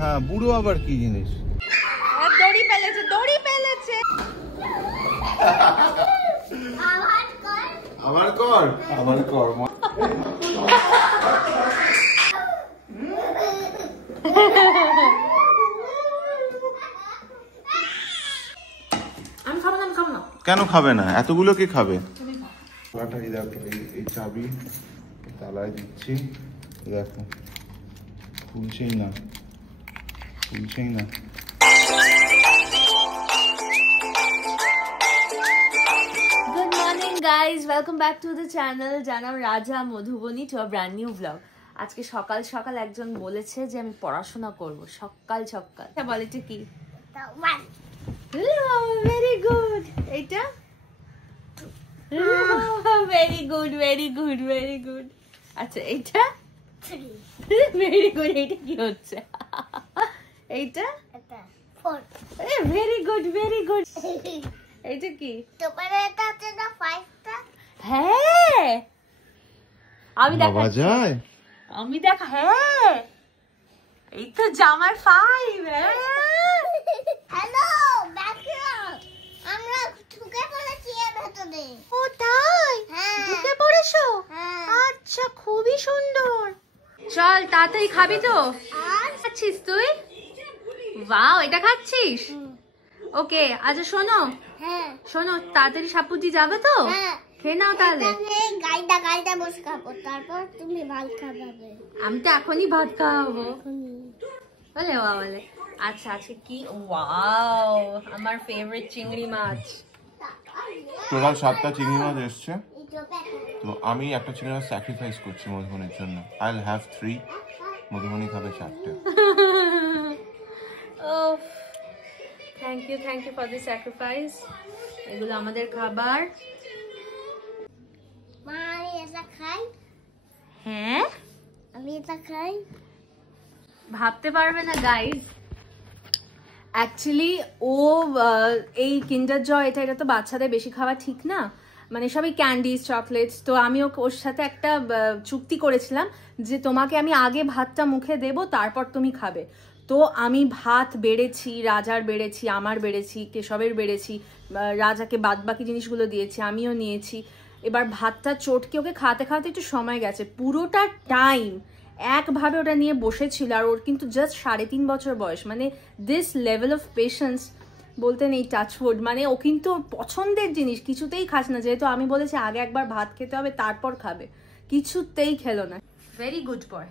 হ্যাঁ, বুড়ো আবার কি জিনিস? দড়ি পেলেছে, দড়ি পেলেছে। আবার কর, আবার কর। আমি খাবো না, আমি খাবো না। কেন খাবে না? এতগুলো কে খাবে? এই চাবি তালায় দিচ্ছি, দেখো খুলছেই না, খুলছেই না। Good morning guys, welcome back to the channel. Janam রাজা Madhubani to a brand new vlog. আজকে সকাল সকাল একজন বলেছে যে আমি পড়াশোনা করব সকাল সকাল। এটা বলে এটা কি? Very good. এটা very good, very good, very good. আচ্ছা এটা ভেরি গুড। এটা কি হচ্ছে? এইটা ভেরি গুড, ভেরি গুড। এইটা কি? হ্যাঁ আমি দেখা যায়, আমি দেখা। হ্যাঁ এই তো জামার 5। হ্যালো ব্যাকগ্রাউন্ড আমরা ঢুকে পড়েছি এর ভেতরে। ও তাই? হ্যাঁ ঢুকে পড়েছো? হ্যাঁ। আচ্ছা খুবই সুন্দর। চল তাড়াতাড়ি খাবি তো? আর খাচ্ছিস তুই? ওয়াও এটা খাচ্ছিস? ওকে আচ্ছা শোনো হ্যাঁ শোনো, তাড়াতাড়ি সাপুটি যাবে তো? হ্যাঁ খেয়ে নাও তাহলে। গাইডা বসে খাবো, তারপর তুমি ভাত খাবে। আমি তো এখনই ভাত খাওয়াবো বলে বলে। আচ্ছা আচ্ছা কি ওয়াও, আমার ফেভারিট চিংড়ি মাছ। টোটাল 7টা চিংড়ি মাছ এসছে, তো আমি একটা চিংড়ি মাছ স্যাক্রিফাইস করছি মধুবনির জন্য। আই উইল হ্যাভ 3, মধুবনি খাবে 4টে। ওফ, thank you for the sacrifice. এগুলো আমাদের খাবার। মা আমি এটা খাই, হ্যাঁ আমি এটা খাই। ভাবতে পারবে না গাইস, অ্যাকচুয়ালি ও এই কিন্ডার জয় এটা তো বাচ্চাদের বেশি খাওয়া ঠিক না, মানে সবই ক্যান্ডিজ চকলেটস। তো আমি ওর সাথে একটা চুক্তি করেছিলাম যে তোমাকে আমি আগে ভাতটা মুখে দেব, তারপর তুমি খাবে। তো আমি ভাত বেড়েছি, রাজার বেড়েছি, আমার বেড়েছি, কেশবের বেড়েছি, রাজাকে বাদবাকি জিনিসগুলো দিয়েছি, আমিও নিয়েছি। এবার ভাতটা চটকে ওকে খাওয়াতে খাওয়াতে একটু সময় গেছে। পুরোটা টাইম একভাবে ওটা নিয়ে বসেছিল, আর ওর কিন্তু জাস্ট 3.5 বছর বয়স। মানে দিস লেভেল অফ পেশেন্স বলতে নেই, টাচউড। মানে ও কিন্তু ওর পছন্দের জিনিস কিছুতেই খাস না, যেহেতু আমি বলেছি আগে একবার ভাত খেতে হবে তারপর খাবে, কিছুতেই খেলো না। Very good boy.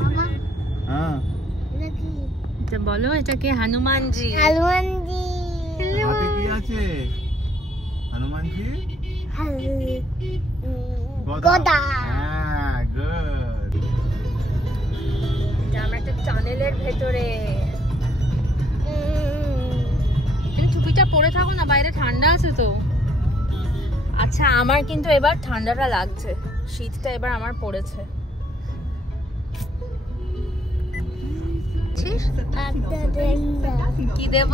মামা হ্যাঁ, এটা কি? এটা বলো, এটাকে হনুমানজি। হনুমানজি। হাতে কি আছে? হনুমানজি গদা। হ্যাঁ, গুড। এটা আমরা একটা টানেলের ভেতরে। তুমি টুপিটা পরে থাকো না, বাইরে ঠান্ডা আছে তো। আচ্ছা আমার কিন্তু এবার ঠান্ডাটা লাগছে, শীতটা এবার আমার পড়েছে। কি দেব?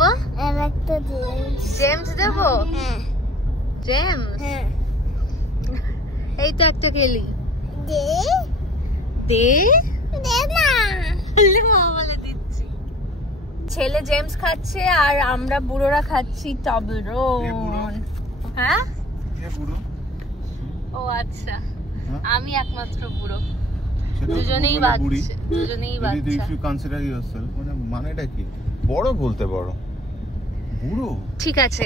জেমস দেব? হ্যাঁ জেমস? হ্যাঁ এই তো একটা কেলি দে দে। দে না। বলে দিচ্ছি। ছেলে জেমস খাচ্ছে আর আমরা বুড়োরা খাচ্ছি টবলরন। হ্যাঁ কে বুড়ো? ও আচ্ছা, হ্যাঁ? আমি একমাত্র বুড়ো। সেটা তো দুজনেই বলে বুড়ি। বাচ্চা, দুজনেই যদি বাচ্চা। ইফ ইউ কনসিডার ইয়োরসেলফ, মানেটা কি? বড় বলতে বড়, বুড়ো। ঠিক আছে,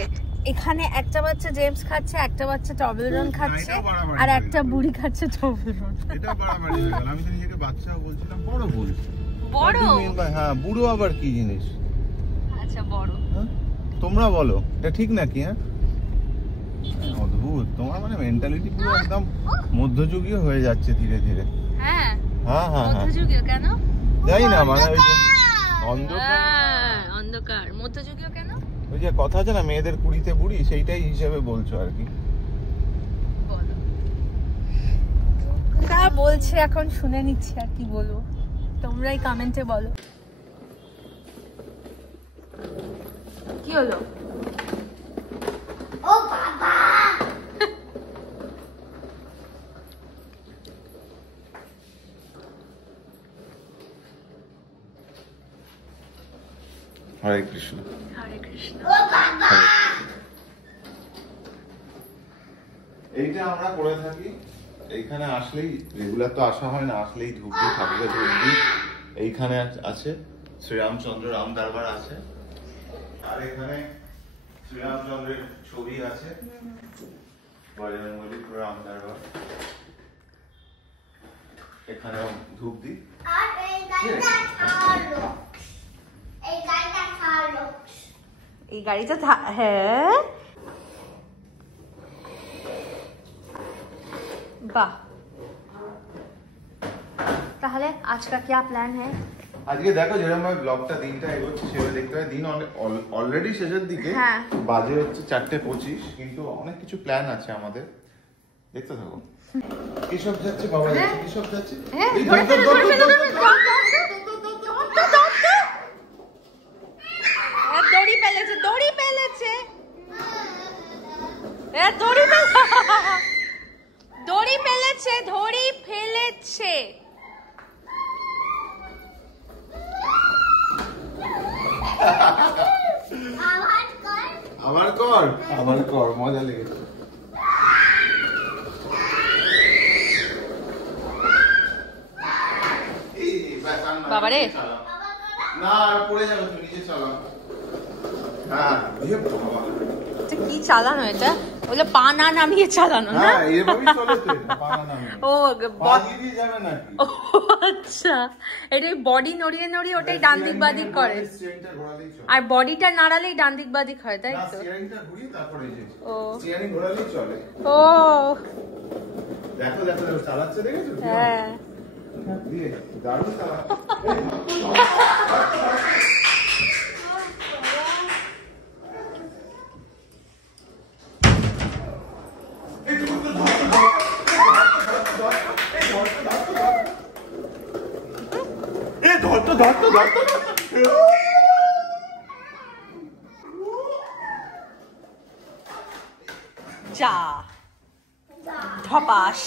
এখানে একটা বাচ্চা জেমস খাচ্ছে, একটা বাচ্চা টবলরন খাচ্ছে, এটাও বাড়াবাড়ি আর হয়ে একটা গেল। বুড়ি খাচ্ছে টবলরন। এটা বাড়াবাড়ি হয়ে গেল। আমি তো নিজেকে বাচ্চা বলছিলাম, বড় বলছি। বড়? হ্যাঁ, বুড়ো আবার কি জিনিস? আচ্ছা বড়। হ্যাঁ? তোমরা বলো এটা ঠিক নাকি? হ্যাঁ, অদ্ভুত তোমার মানে মেন্টালিটি, পুরো একদম মধ্যযুগীয় হয়ে যাচ্ছে ধীরে ধীরে। হ্যাঁ হ্যাঁ হ্যাঁ হ্যাঁ, মধ্যযুগীয় কেন? যাই না, মানে ওই যে অন্ধকার, হ্যাঁ, অন্ধকার। মধ্যযুগীয় কেন? ওই যে কথা আছে না, মেয়েদের 20তে বুড়ি, সেইটাই হিসেবে বলছো আর কি। বলো। তা বলছে এখন শুনে নিচ্ছি, আর কি বলবো, তোমরাই কমেন্টে বলো। কি হলো? ও বাবা হরে কৃষ্ণ। হরে কৃষ্ণ। এইটা আমরা করে থাকি, এইখানে আসলেই, রেগুলার তো আসা হয় না, আসলেই ধূপ দিই, ঠাকুরের ধূপ দিই। এইখানে আছে শ্রীরামচন্দ্র রাম দরবার আছে, আর এখানে শ্রীরামচন্দ্রের ছবি আছে, বজরংবলী রাম দরবার। এখানে ধূপ দিই। আর এই গাড়িটা ছাড়লো, এই গাড়িটা ছাড়লো। এই গাড়িটা হ্যাঁ वाह। তাহলে आज का क्या प्लान है? আজকে দেখো যেরকম ভাবে ব্লগটা দিনটা এগোচ্ছে সেভাবে দেখতে হয়। দিন অলরেডি শেষের দিকে, হ্যাঁ। বাজে হচ্ছে 4:25, কিন্তু অনেক কিছু প্ল্যান আছে আমাদের, দেখতে থাকো। কিসব যাচ্ছে বাবা, যাচ্ছে কিসব যাচ্ছে, হ্যাঁ, এই ধরে ফেলো, ধরে ফেলো, ধরে ফেলো। দড়ি পেলেছে, দড়ি পেলেছে, দড়ি দড়ি পেলেছে, দড়ি ফেলেছে। আবার কর। আবার কর, মজা লেগেছে। বাবারে। না, আর পড়ে যাবে, তুমি নিচে চালাও। হ্যাঁ, এই বাবা। এটা কি চালানো? এটা বলে পা না নামিয়ে চালানো না? হ্যাঁ, এইভাবেই চলে তো এটা, পা না নামিয়ে। ও পা দিয়ে যাবে নাকি? ও আচ্ছা, এটা বডি নড়িয়ে নড়িয়ে ওটাই ডান দিক বাদিক করে, স্টিয়ারিংটা ঘোরালেই চলে। আর বডিটা নাড়ালেই ডান দিক বাদিক হয়, তাই না, তো? স্টিয়ারিংটা ঘুরিয়ে তারপরে এই যে ও। স্টিয়ারিং ঘোরালেই চলে। ও দেখো দেখো দেখো, চালাচ্ছে, দেখেছো? হ্যাঁ। দিয়ে দারুণ চালাচ্ছে। ধরতো ধরতো ধরতো। যা ধপাস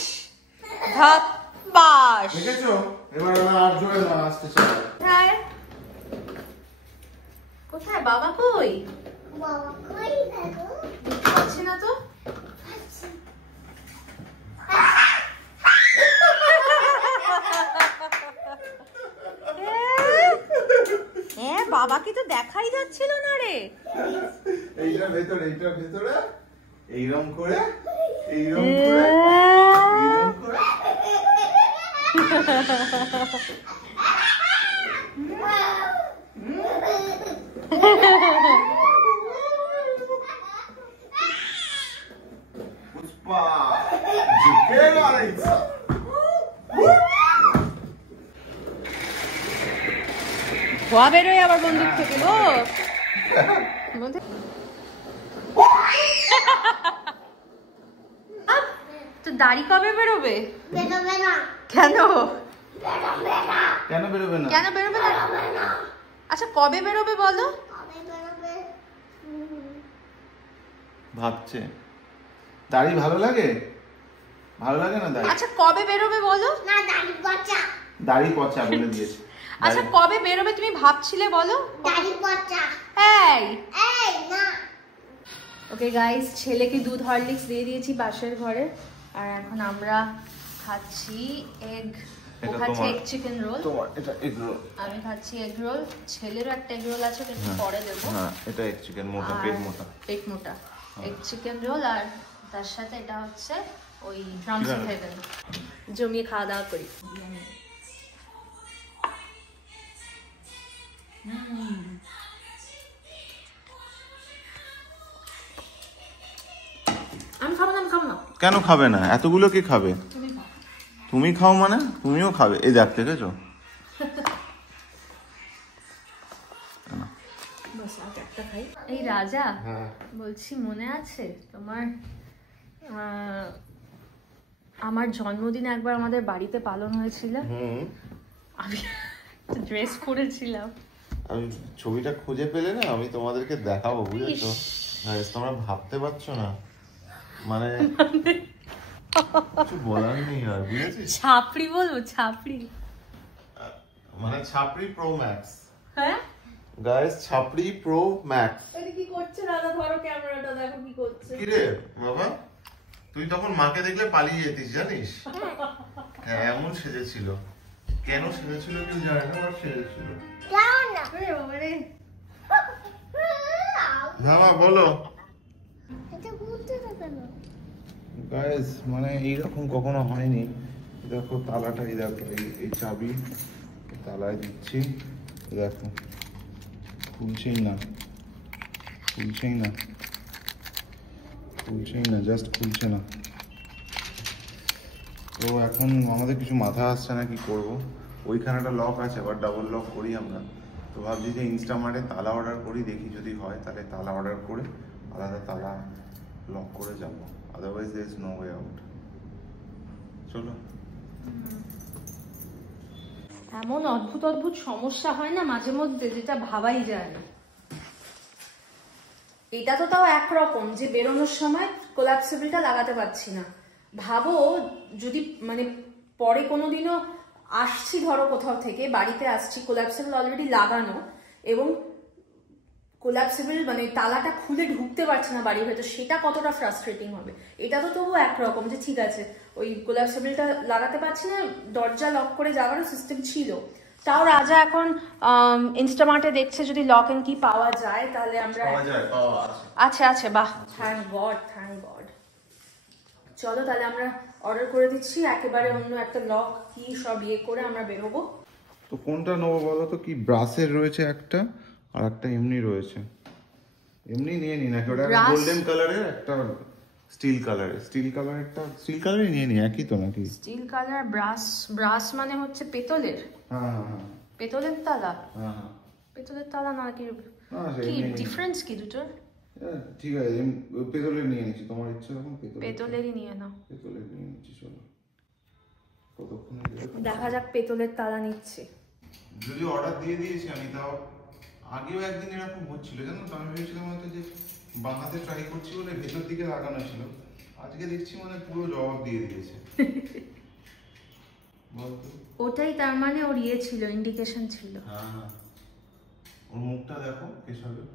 ধপাস। দেখেছো? এবার আমরা আর জোরে না, আসতে চাই। কোথায়? কোথায় বাবা? কই? বাবা কই দেখো। পাচ্ছি না তো। বাবাকে তো দেখাই যাচ্ছিল না রে। এইটার ভেতরে, এইটার ভেতরে এইরকম করে, এইরকম করে, এইরকম করে। পুষ্পা ঝুঁকেগা नहीं सब। ধোয়া বেরোয় আবার বন্দুক থেকে গো। তো দাড়ি কবে বেরোবে? বেরোবে না, কেন? বেরোবে না, কেন বেরোবে না? কেন বেরোবে না? বেরোবে না। আচ্ছা কবে বেরোবে বলো? কবে বেরোবে? ভাবছে দাড়ি ভালো লাগে, ভালো লাগে না দাড়ি? আচ্ছা কবে বেরোবে বলো? না, দাড়ি পচা, দাড়ি পচা বলে দিয়েছে। আচ্ছা কবে বেরোবে তুমি ভাবছিলে বলো? দাড়ি পচা। এই এই না, ওকে গাইস, ছেলেকে দুধ হরলিক্স দিয়ে দিয়েছি পাশের ঘরে, আর এখন আমরা খাচ্ছি এগ। ও এটা খাচ্ছে তোমার- এগ চিকেন রোল, তোমার এটা এগ রোল। আমি খাচ্ছি এগ রোল। ছেলেরও একটা এগ রোল আছে, ওটা একটু পরে দেবো। হ্যাঁ, এটা এগ চিকেন, মোটা, আর পেট মোটা। পেট মোটা এগ চিকেন রোল, আর তার সাথে এটা হচ্ছে ওই ড্রামস অফ হেভেন। জমিয়ে খাওয়া দাওয়া করি। আমি খাবো না, আমি খাবো না। কেন খাবে না? এতগুলো কে খাবে? তুমি খাও মানে তুমিও খাবে? এই দেখ, দেখেছো? বাস আর একটা খাই। এই রাজা, বলছি মনে আছে তোমার আমার জন্মদিন একবার আমাদের বাড়িতে পালন হয়েছিল? আমি ড্রেস পরেছিলাম। আমি ছবিটা খুঁজে পেলে না আমি তোমাদেরকে দেখাবো, বুঝেছো? Guys, তোমরা ভাবতে পারছো না, মানে কিছু বলার নেই আর, বুঝেছিস? ছাপড়ি বলবো, ছাপড়ি। মানে ছাপড়ি প্রো ম্যাক্স। হ্যাঁ গাইস ছাপড়ি প্রো ম্যাক্স। এটা কি করছে দাদা? ধরো ক্যামেরাটা, দেখো কি করছে। কি রে বাবা, তুই তখন মাকে দেখলে পালিয়ে যেতিস জানিস? হ্যাঁ এমন সেজেছিল, কেন সেজেছিল কেউ জানে না, আর সেজেছিল। যাও না। আরে বাবা রে, হ্যাঁ মা বলো। এটা ঘুরতে না কেন? গাইস মানে এইরকম কখনো হয়নি। দেখো তালাটা, এই দেখো এই চাবি তালায় দিচ্ছি, দেখো খুলছেই না, খুলছেই না, খুলছেই না, জাস্ট খুলছে না। তো এখন আমাদের কিছু মাথা আসছে না কি করব। ওইখানে একটা লক আছে, আবার ডাবল লক করি আমরা। তো ভাবছি যে ইনস্টামার্টে তালা অর্ডার করি, দেখি যদি হয় তাহলে তালা অর্ডার করে আলাদা তালা লক করে যাব, otherwise there is no way out. চলো। এমন অদ্ভুত অদ্ভুত সমস্যা হয় না মাঝে মধ্যে, যেটা ভাবাই যায় না। এটা তো তাও একরকম যে বেরোনোর সময় কোলাপসেবলটা লাগাতে পারছি না। ভাবো যদি মানে পরে কোনোদিনও আসছি, ধরো কোথাও থেকে বাড়িতে আসছি, কোলাপসেবল অলরেডি লাগানো, এবং কোলাপসেবল মানে তালাটা খুলে ঢুকতে পারছে না বাড়ির ভেতর, সেটা কতটা ফ্রাস্ট্রেটিং হবে। এটা তো তবু একরকম যে ঠিক আছে ওই কোলাপসেবলটা লাগাতে পারছি না, দরজা লক করে যাওয়ারও সিস্টেম ছিল। তাও রাজা এখন ইনস্টামার্টে দেখছে যদি লক এন্ড কি পাওয়া যায়, তাহলে আমরা পাওয়া যায়, পাওয়া আছে। আচ্ছা আচ্ছা, বাহ, থ্যাংক গড, থ্যাংক গড। চলো তাহলে আমরা অর্ডার করে দিচ্ছি, একেবারে অন্য একটা লক কি সব ইয়ে করে আমরা বেরোবো। তো কোনটা নেবো বলো তো? কি ব্রাসের রয়েছে একটা, আর একটা এমনি রয়েছে। এমনি নিয়ে নি নাকি? ওটা Brass? গোল্ডেন কালারের, একটা স্টিল কালারের। স্টিল কালারেরটা, স্টিল কালারই নিয়ে নি, একই তো নাকি? স্টিল কালার ব্রাস, ব্রাস মানে হচ্ছে পেতলের, হ্যাঁ হ্যাঁ হ্যাঁ পেতলের তালা, হ্যাঁ হ্যাঁ। পেতলের তালা না কি? না, সে কি এমনি- ডিফারেন্স কি দুটোর? হ্যাঁ, ঠিক আছে, পেতলের নিয়ে নিচ্ছি, তোমার ইচ্ছা যখন পেতলেরই নিয়ে নাও। পেতলের নিয়ে নিচ্ছি। চলো কতক্ষণে দেবে? দেখা যাক, পেতলের তালা নিচ্ছে। যদি অর্ডার দিয়ে দিয়েছি আমি, তাও আগেও একদিন এরকম হচ্ছিল জানো তো। আমি ভেবেছিলাম হয়তো যে বাঁকাতে ট্রাই করছি বলে ভেতর দিকে লাগানো ছিল, আজকে দেখছি মানে পুরো জবাব দিয়ে দিয়েছে। বলতো ওটাই তার মানে ওর ইয়ে ছিল, ইন্ডিকেশন ছিল। হ্যাঁ হ্যাঁ, ওর মুখটা দেখো কেশবের,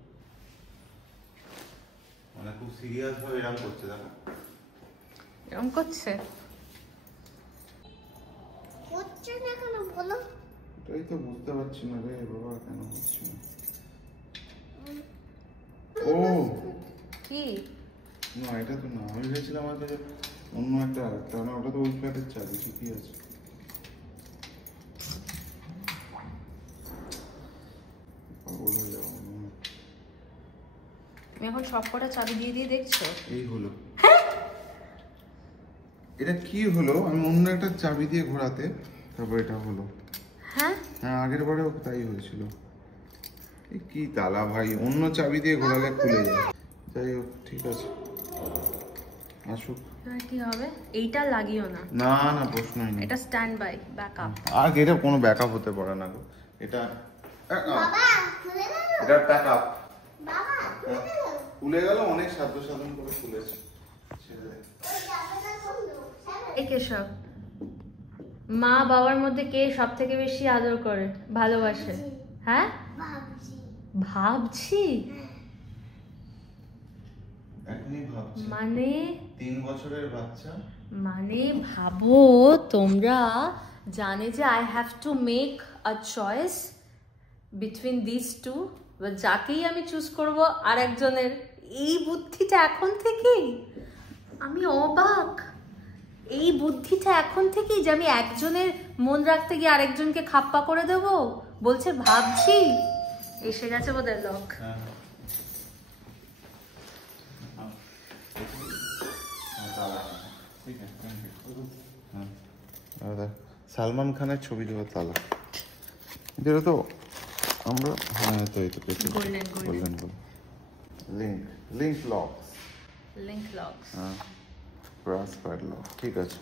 মানে খুব সিরিয়াস ভাবে এরকম করছে, দেখো এরকম করছে। হচ্ছে না কেন বলো? এটাই তো বুঝতে পারছি না রে বাবা, কেন হচ্ছে না। ও কি? না, এটা তো না, আমি ভেবেছিলাম হয়তো যে অন্য একটা আরেকটা, না ওটা তো ওই ফ্ল্যাটের চাবি, ঠিকই আছে। পাগল হয়ে যাবো মনে হয়। তুমি এখন সব কটা চাবি দিয়ে দিয়ে দেখছো? এই হলো, এটা কি হলো? আমি অন্য একটা চাবি দিয়ে ঘোরাতে, তারপর এটা হলো। হ্যাঁ, হ্যাঁ আগের বারেও তাই হয়েছিল। এই কি তালা ভাই, অন্য চাবি দিয়ে ঘোরালে খুলে যায়। যাই হোক, ঠিক আছে, আসুক। এবার কি হবে? এইটা লাগিও না, না না, প্রশ্নই নেই। এটা স্ট্যান্ড বাই ব্যাকআপ। আর এটা কোনো ব্যাকআপ হতে পারে না গো, এটা বাবা খুলে গেল। এটা ব্যাকআপ। বাবা খুলে গেল। খুলে গেল, অনেক সাধ্য সাধন করে খুলেছে। ছেড়ে দে। ওই জামাটা খুললো। এই কেশব, মা বাবার মধ্যে কে সব থেকে বেশি আদর করে, ভালোবাসে? হ্যাঁ ভাবছি। ভাবছি এখনই ভাবছি, মানে 3 বছরের বাচ্চা। মানে ভাবো তোমরা, জানে যে I have to make a choice between this two, যাকেই আমি চুজ করব আর একজনের, এই বুদ্ধিটা এখন থেকেই। আমি অবাক, এই বুদ্ধিটা এখন থেকেই যে আমি একজনের মন রাখতে গিয়ে আরেকজনকে খাপ্পা করে দেব। বলছে ভাবছি, এসে গেছে বোধহয় লোক। হ্যাঁ। ঠিক আছে, হ্যাঁ। আর দেখ, সালমান খানের ছবি দেওয়া তালা, যেটা তো আমরা, হ্যাঁ তো এই তো পেয়েছি, Golden, golden. Golden link, link lock, link locks, হ্যাঁ ব্রাস প্যাডলক, ঠিক আছে।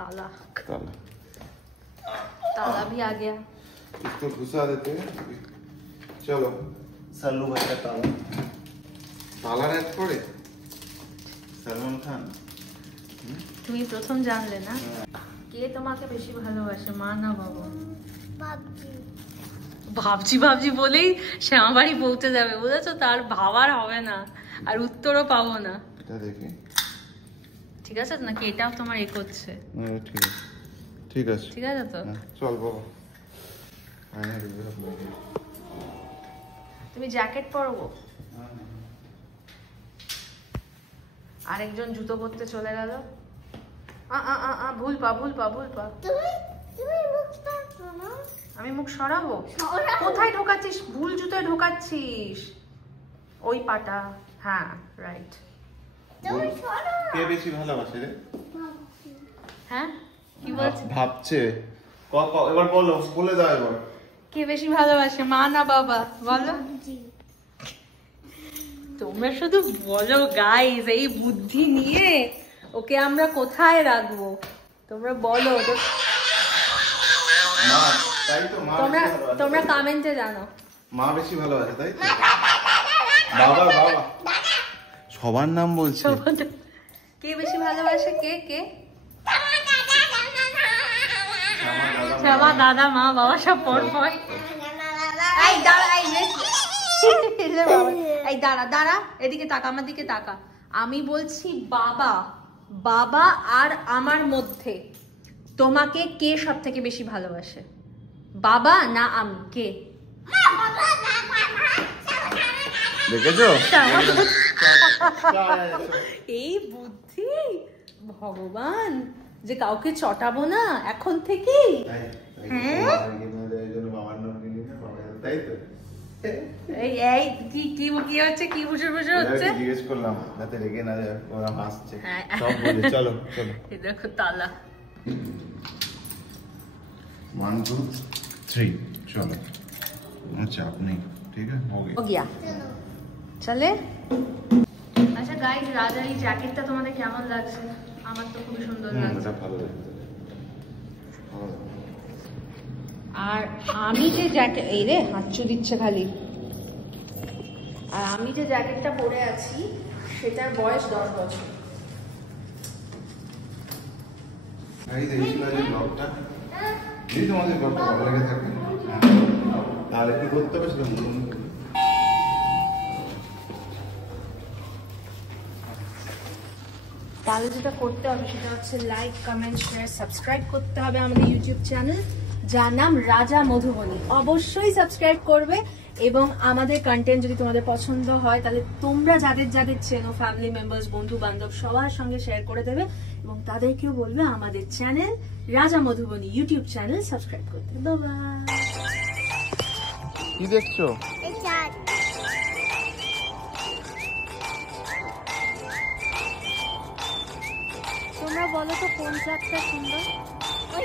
ताला তালা ताला भी आ गया। इसको घुसा देते हैं। चलो सालू भाई का ताला, ताला रैप করে সালমান খান। তুমি প্রথম জানলে না কে তোমাকে বেশি ভালোবাসে, মা না বাবা? ভাবছি। ভাবছি ভাবছি বলেই শ্যামা বাড়ি পৌঁছে যাবে, বুঝেছো? তার ভাবার হবে না, আর উত্তরও পাবো না। এটা দেখি ঠিক আছে নাকি? এটাও তোমার এ করছে? ঠিক আছে, ঠিক আছে, ঠিক আছে তো? চল বাবা। আয়না ঢুকে থাকবে। তুমি জ্যাকেট পরবো? আরেকজন জুতো পরতে চলে গেল। ভুল পা। তুমি মুখটা শোনো। আমি মুখ সরাবো? সরাবো। কোথায় ঢোকাচ্ছিস? ভুল জুতোয় ঢোকাচ্ছিস। ওই পাটা, হ্যাঁ রাইট। তুমি শোনো। কে বেশি ভালোবাসে রে? হ্যাঁ কি বলছিস? ভাবছে। এবার বলো, বলে দাও এবার। কে বেশি ভালোবাসে, মা না বাবা? বলো। তোমরা শুধু বলো গাইস, এই বুদ্ধি নিয়ে ওকে আমরা কোথায় রাখবো? তোমরা বলো। মা, তাই তো মা তোমরা বেশি ভালোবাসে। তোমরা কমেন্টে জানো। মা বেশি ভালোবাসে তাই তো? বাবা। সবার নাম বলছে। কে বেশি ভালোবাসে? কে? শ্যামা, দাদা, মা, বাবা সব পর। এই দাঁড়া, এই দাঁড়া, এদিকে তাকা, আমার দিকে তাকা। আমি বলছি বাবা আর আমার মধ্যে তোমাকে কে সব থেকে বেশি ভালোবাসে? বাবা না আমি? কে? দেখেছো? এই বুদ্ধি, ভগবান, যে কাউকে চটাবো না এখন থেকেই। তাই তো? এই কি হচ্ছে? কি বুঝুর হচ্ছে? জিজ্ঞেস করলাম যাতে রেগে না যায়, ওরা হাসছে। হ্যাঁ। সব বলে চলো। এই দেখো তালা। 1 2 3 চলো। চাপ নেই, ঠিক আছে? हो गया চলে। আচ্ছা গাইস, রাজার এই জ্যাকেটটা তোমাদের কেমন লাগছে? আমার তো খুবই সুন্দর লাগছে। এটা ভালো লাগছে। আর আমি যে জ্যাকেট, এই রে হাঁচু দিচ্ছে খালি। আর আমি যে জ্যাকেটটা পরে আছি সেটার বয়স 10 বছর। এই দেখছিল যে ব্লগটা, যদি তোমাদের ব্লগটা ভালো লেগে থাকে তাহলে কি করতে হবে সেটা মনে করবে। তাহলে যেটা করতে হবে সেটা হচ্ছে লাইক, কমেন্ট, শেয়ার, সাবস্ক্রাইব করতে হবে আমাদের ইউটিউব চ্যানেল, যার নাম রাজা মধুবনী। অবশ্যই সাবস্ক্রাইব করবে, এবং আমাদের কন্টেন্ট যদি তোমাদের পছন্দ হয় তাহলে তোমরা যাদের চেনো, ফ্যামিলি মেম্বার্স, বন্ধু বান্ধব, সবার সঙ্গে শেয়ার করে দেবে, এবং তাদেরকেও বলবে আমাদের চ্যানেল রাজা মধুবনী ইউটিউব চ্যানেল সাবস্ক্রাইব করতে। বাবা কি দেখছো? তোমরা বলো তো কোন চাঁদটা সুন্দর? ওই